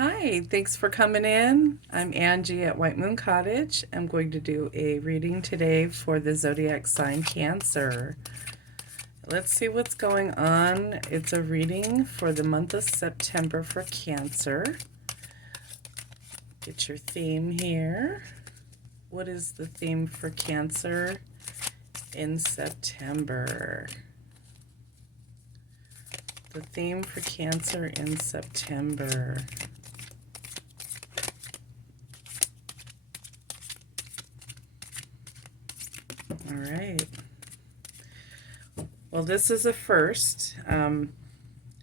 Hi, thanks for coming in. I'm Angie at White Moon Cottage. I'm going to do a reading today for the zodiac sign Cancer. Let's see what's going on. It's a reading for the month of September for Cancer. Get your theme here. What is the theme for Cancer in September? The theme for Cancer in September. All right. Well, this is a first in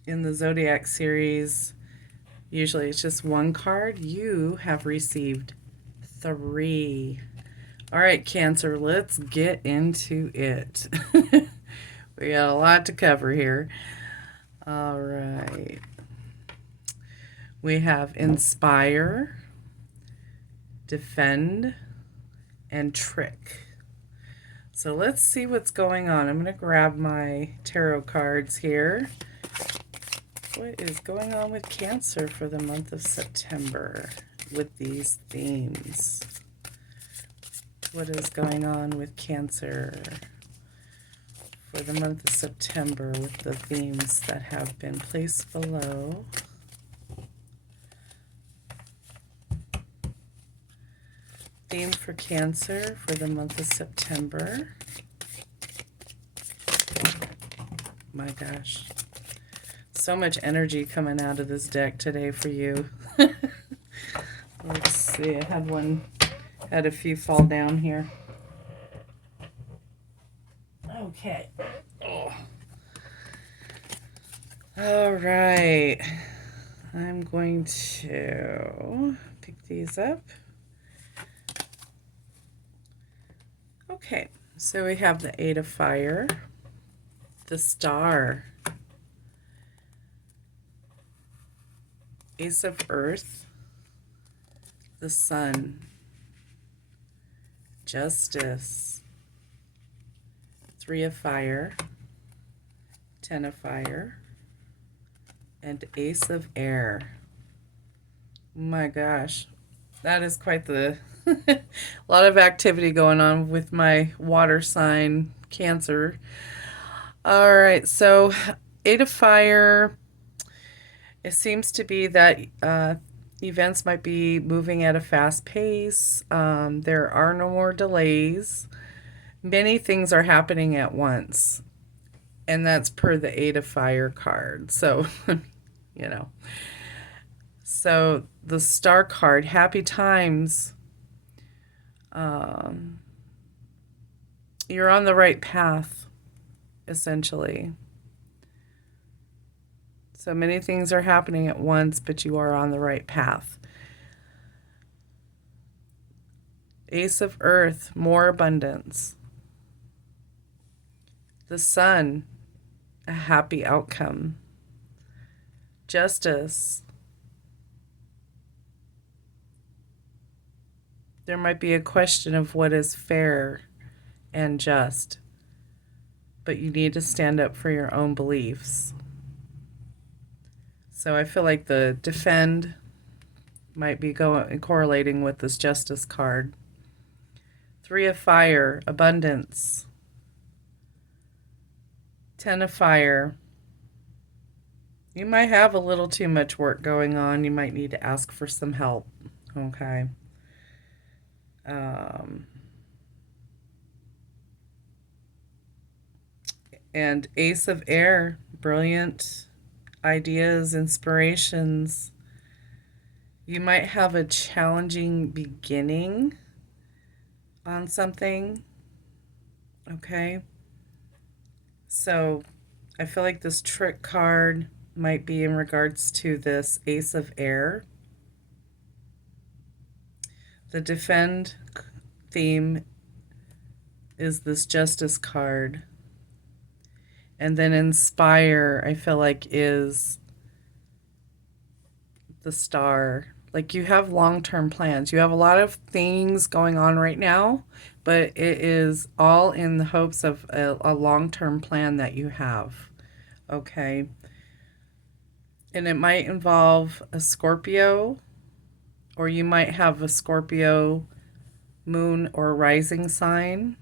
the Zodiac series. Usually it's just one card. You have received 3. All right, Cancer, let's get into it. We got a lot to cover here. All right. We have inspire, defend, and trick. So let's see what's going on. I'm going to grab my tarot cards here. What is going on with Cancer for the month of September with these themes? What is going on with Cancer for the month of September with the themes that have been placed below? Theme for Cancer for the month of September. My gosh. So much energy coming out of this deck today for you. Let's see. I had a few fall down here. Okay. Oh. All right. I'm going to pick these up. Okay, so we have the 8 of Fire, the Star, Ace of Earth, the Sun, Justice, 3 of Fire, 10 of Fire, and Ace of Air. My gosh, that is quite the a lot of activity going on with my water sign, Cancer. All right, so 8 of Fire, it seems to be that events might be moving at a fast pace. There are no more delays. Many things are happening at once, and that's per the 8 of Fire card. So, you know. So the Star card, happy times. You're on the right path, essentially. So many things are happening at once, but you are on the right path. Ace of Earth, more abundance. The Sun, a happy outcome. Justice. There might be a question of what is fair and just, but you need to stand up for your own beliefs. So I feel like the defend might be correlating with this Justice card. 3 of Fire, abundance. 10 of Fire. You might have a little too much work going on. You might need to ask for some help. Okay. And Ace of Air, brilliant ideas, inspirations. You might have a challenging beginning on something. Okay. So I feel like this trick card might be in regards to this Ace of Air. The defend theme is this Justice card. And then inspire, I feel like, is the Star. Like, you have long-term plans. You have a lot of things going on right now, but it is all in the hopes of a long-term plan that you have. Okay. And it might involve a Scorpio, or you might have a Scorpio moon or rising sign.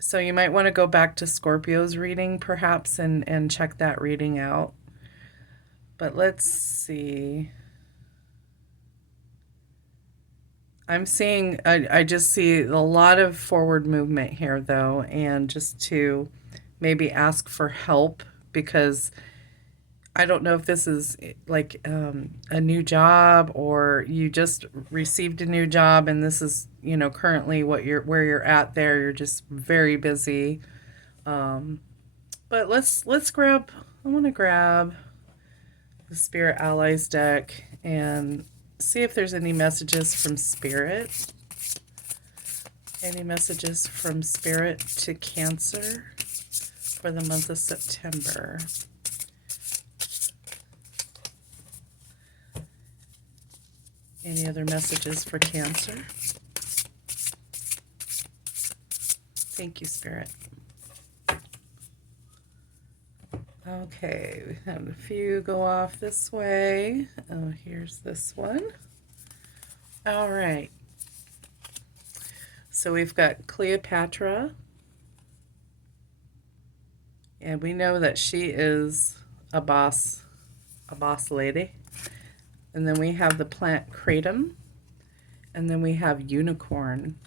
So you might want to go back to Scorpio's reading perhaps and check that reading out. But let's see. I just see a lot of forward movement here though, and just to maybe ask for help because I don't know if this is like a new job or you just received a new job and this is, currently where you're at there. You're just very busy. Um, but let's grab. I want to grab the Spirit Allies deck and see if there's any messages from Spirit. Any messages from Spirit to Cancer for the month of September. Any other messages for Cancer? Thank you, Spirit. Okay, we have a few go off this way. Oh, here's this one. All right. So we've got Cleopatra. And we know that she is a boss lady. And then we have the plant kratom. And then we have unicorn.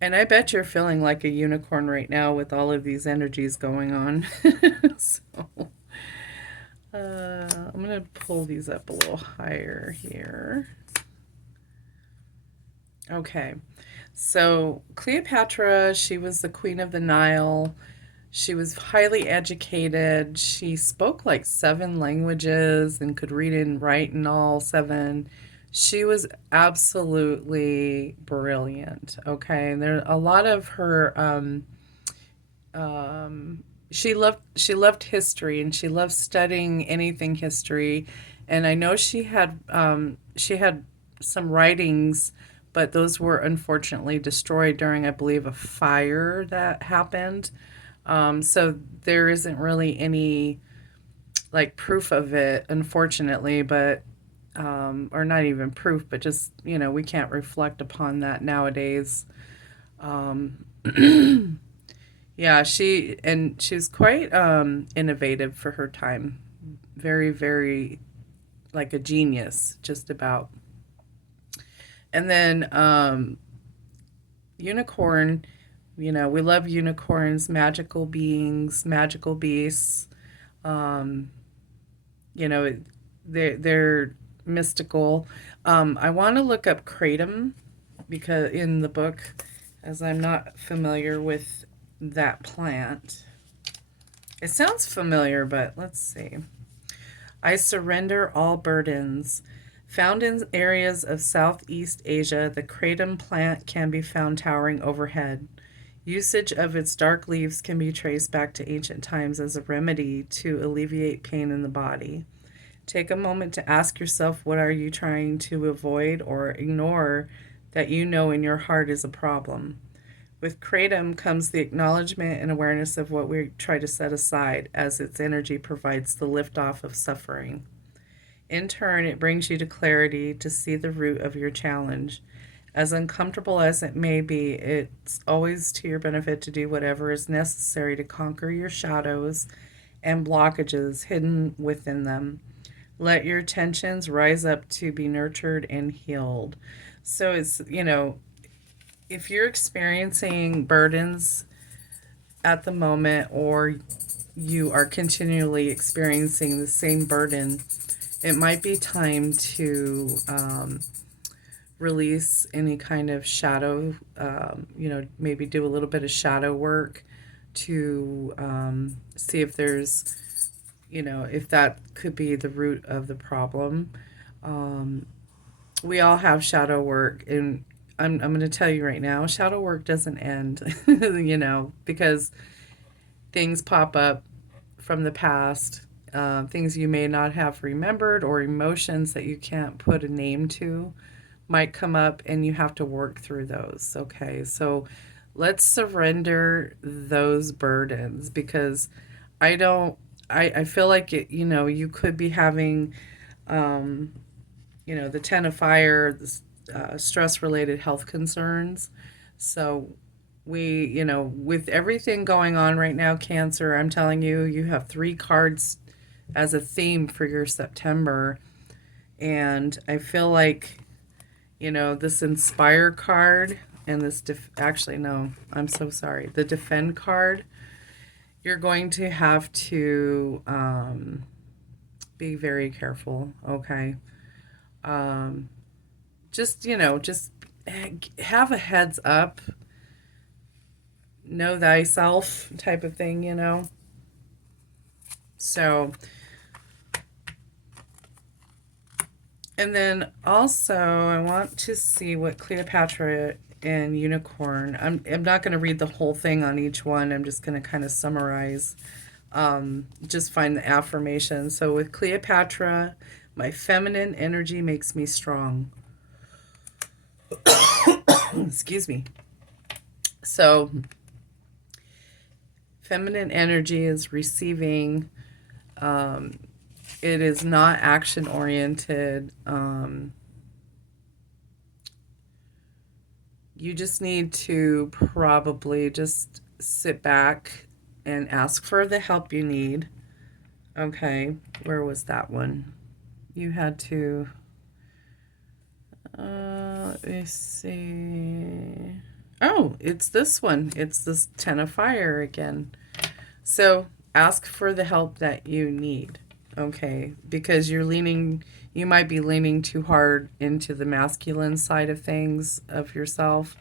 And I bet you're feeling like a unicorn right now with all of these energies going on. So I'm going to pull these up a little higher here. Okay. So Cleopatra, she was the queen of the Nile. She was highly educated. She spoke like 7 languages and could read and write in all 7. She was absolutely brilliant. Okay, and there a lot of her. She loved history and she loved studying anything history, and I know she had some writings, but those were unfortunately destroyed during, I believe, a fire that happened. So there isn't really any like proof of it, unfortunately, but or not even proof, but just we can't reflect upon that nowadays. Um, yeah, she was quite innovative for her time, very very like a genius, just about. And then unicorn, we love unicorns, magical beings, magical beasts. Um, you know, they're mystical. I want to look up kratom because in the book, as I'm not familiar with that plant. It sounds familiar, but let's see. I surrender all burdens. Found in areas of Southeast Asia, the kratom plant can be found towering overhead. Usage of its dark leaves can be traced back to ancient times as a remedy to alleviate pain in the body. Take a moment to ask yourself, what are you trying to avoid or ignore that you know in your heart is a problem? With kratom comes the acknowledgement and awareness of what we try to set aside, as its energy provides the liftoff of suffering. In turn, it brings you to clarity to see the root of your challenge. As uncomfortable as it may be, it's always to your benefit to do whatever is necessary to conquer your shadows and blockages hidden within them. Let your tensions rise up to be nurtured and healed. So if you're experiencing burdens at the moment, or you are continually experiencing the same burden, it might be time to release any kind of shadow, maybe do a little bit of shadow work to see if there's, if that could be the root of the problem. We all have shadow work, and I'm going to tell you right now, shadow work doesn't end, because things pop up from the past, things you may not have remembered, or emotions that you can't put a name to might come up, and you have to work through those. Okay, so let's surrender those burdens, because I don't, I feel like it, you could be having, um, the Ten of Fire, stress related health concerns. So with everything going on right now, Cancer, I'm telling you, you have three cards as a theme for your September. And I feel like, this Inspire card and this, actually, no, I'm so sorry. The Defend card, you're going to have to be very careful, okay? Um, just have a heads up, know thyself type of thing. So, and then also I want to see what Cleopatra and Unicorn. I'm not going to read the whole thing on each one. I'm just going to kind of summarize. Just find the affirmation. So with Cleopatra, my feminine energy makes me strong. Excuse me. So feminine energy is receiving. It is not action oriented. You just need to probably just sit back and ask for the help you need. Okay, where was that one? You had to. Let me see. Oh, it's this one. It's this Ten of Fire again. So ask for the help that you need. Okay, because you might be leaning too hard into the masculine side of things of yourself,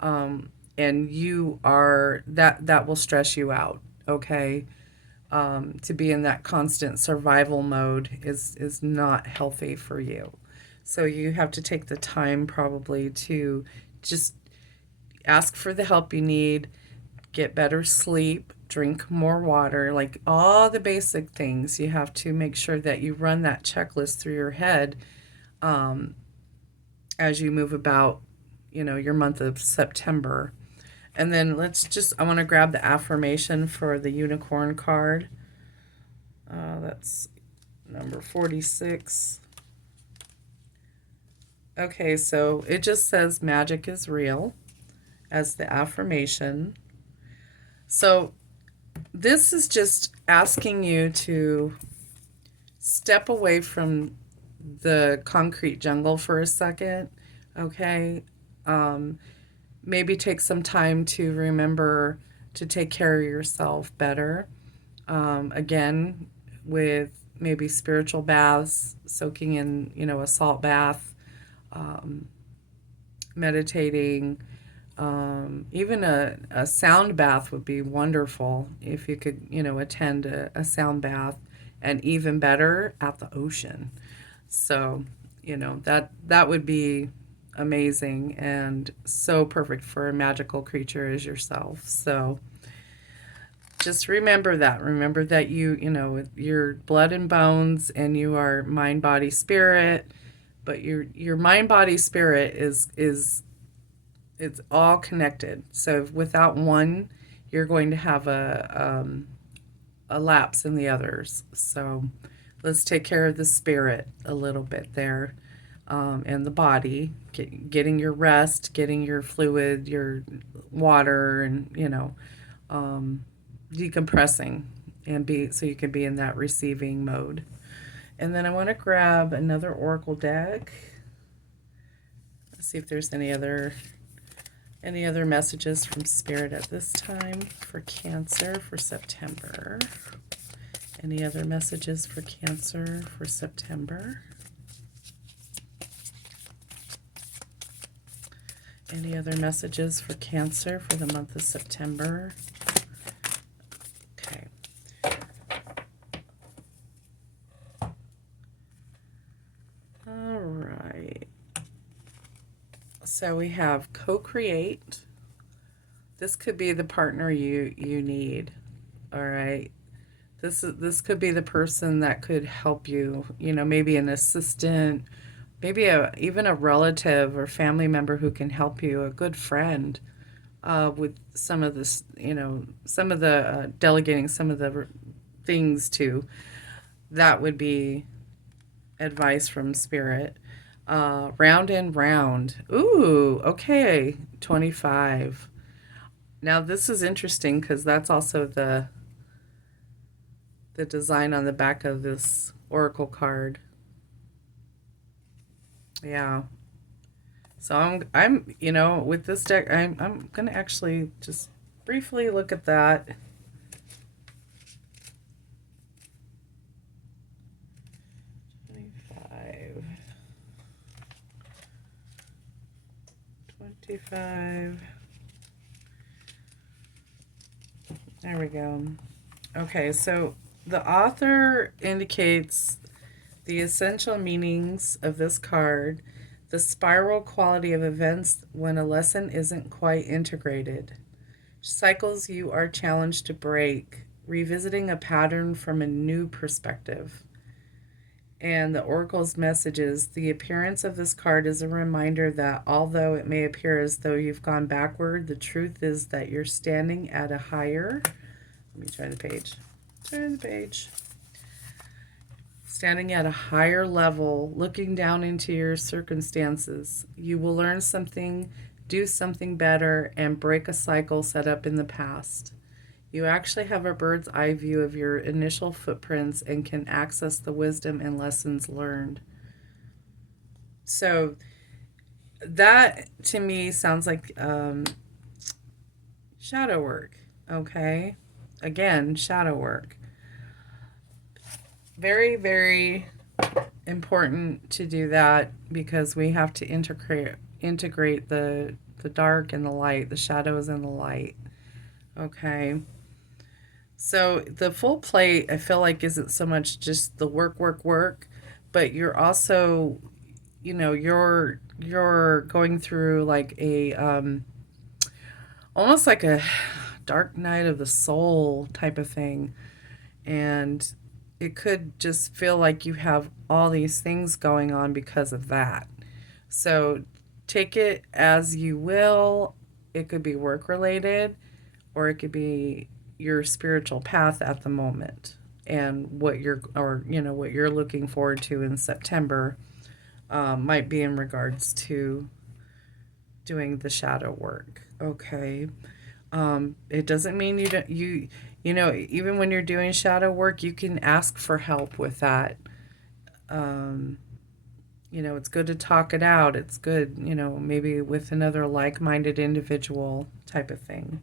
and that will stress you out. Okay, to be in that constant survival mode is not healthy for you. So you have to take the time probably to just ask for the help you need, get better sleep, drink more water, like all the basic things. You have to make sure that you run that checklist through your head um, as you move about, your month of September. And then I want to grab the affirmation for the Unicorn card. That's number 46. Okay, so it just says magic is real as the affirmation. So this is just asking you to step away from the concrete jungle for a second, okay? Maybe take some time to remember to take care of yourself better. Again, with maybe spiritual baths, soaking in, a salt bath, meditating. Even a sound bath would be wonderful if you could, attend a sound bath, and even better at the ocean. So, that would be amazing and so perfect for a magical creature as yourself. So just remember that. Remember that you're blood and bones, and you are mind, body, spirit. But your mind, body, spirit is it's all connected. So without one, you're going to have a lapse in the others. So let's take care of the spirit a little bit there, and the body, getting your rest, getting your fluid, your water, and decompressing, and be so you can be in that receiving mode. And then I want to grab another oracle deck. Let's see if there's any other messages from Spirit at this time for Cancer for September. Any other messages for Cancer for September? Any other messages for Cancer for the month of September? Okay. All right. So we have co-create. This could be the partner you need. All right. This could be the person that could help you, maybe an assistant, maybe even a relative or family member who can help you, a good friend, with some of this, some of the delegating some of the things to. That would be advice from Spirit. Round and round. Ooh, okay. 25. Now this is interesting because that's also the design on the back of this oracle card. Yeah. So I'm with this deck I'm gonna actually just briefly look at that. 25. There we go. Okay, so the author indicates the essential meanings of this card, the spiral quality of events when a lesson isn't quite integrated, cycles you are challenged to break, revisiting a pattern from a new perspective. And the Oracle's messages, the appearance of this card is a reminder that although it may appear as though you've gone backward, the truth is that you're standing at a higher, let me try the page. Standing at a higher level, looking down into your circumstances. You will learn something, do something better, and break a cycle set up in the past. You actually have a bird's eye view of your initial footprints and can access the wisdom and lessons learned. So that to me sounds like shadow work. Okay. Again, shadow work. Very, very important to do that because we have to integrate the dark and the light, the shadows and the light. Okay. So the full plate, I feel like, isn't so much just the work, but you're also, you're going through like a almost like a dark night of the soul type of thing, and it could just feel like you have all these things going on because of that. So take it as you will. It could be work related, or it could be your spiritual path at the moment and what you're looking forward to in September. Might be in regards to doing the shadow work. Okay. It doesn't mean even when you're doing shadow work, you can ask for help with that. It's good to talk it out. It's good, maybe with another like-minded individual type of thing.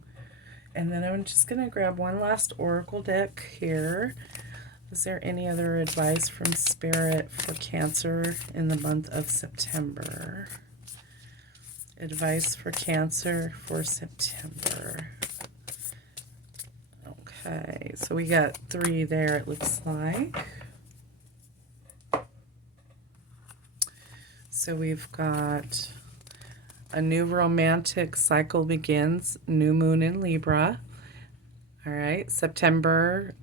And then I'm just going to grab one last oracle deck here. Is there any other advice from Spirit for Cancer in the month of September? Advice for Cancer for September. Okay, so we got 3 there, it looks like. So we've got a new romantic cycle begins, new moon in Libra. All right, September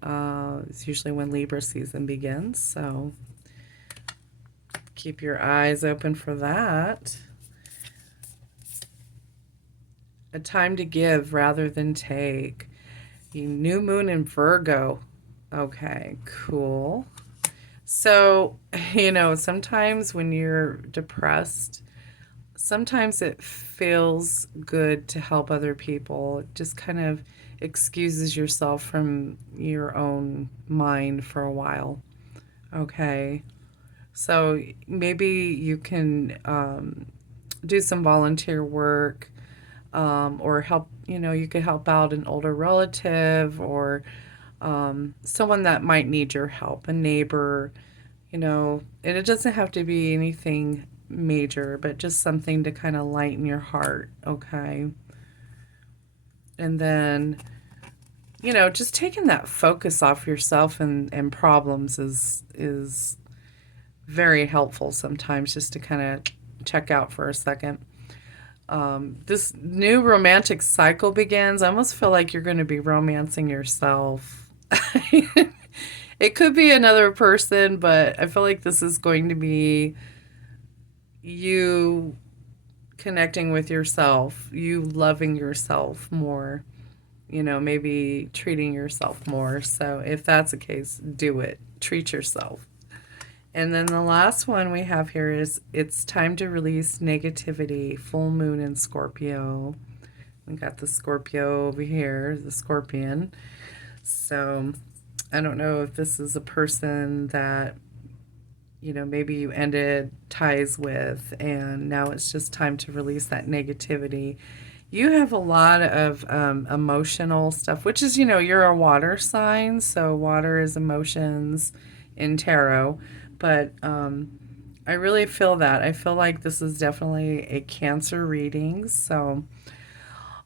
is usually when Libra season begins, so keep your eyes open for that. A time to give rather than take. New moon in Virgo. Okay, cool. So, sometimes when you're depressed, sometimes it feels good to help other people. It just kind of excuses yourself from your own mind for a while. Okay. So maybe you can do some volunteer work, or help, you could help out an older relative or someone that might need your help, a neighbor, and it doesn't have to be anything major, but just something to kind of lighten your heart, okay? And then, just taking that focus off yourself and problems is very helpful sometimes, just to kind of check out for a second. This new romantic cycle begins. I almost feel like you're going to be romancing yourself. It could be another person, but I feel like this is going to be you connecting with yourself, you loving yourself more. you know, maybe treating yourself more. So if that's the case, do it. Treat yourself. And then the last one we have here is it's time to release negativity, full moon in Scorpio. We got the Scorpio over here, the Scorpion. So I don't know if this is a person that, you know, maybe you ended ties with and now it's just time to release that negativity. You have a lot of emotional stuff, which is, you know, you're a water sign, so water is emotions in tarot. But I really feel that. I feel like this is definitely a Cancer reading. So,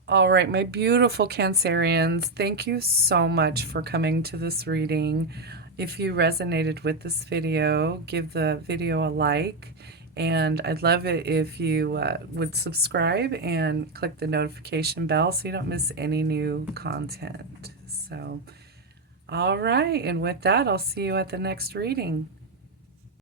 all right, my beautiful Cancerians, thank you so much for coming to this reading. If you resonated with this video, give the video a like. And I'd love it if you would subscribe and click the notification bell so you don't miss any new content. So, all right. And with that, I'll see you at the next reading.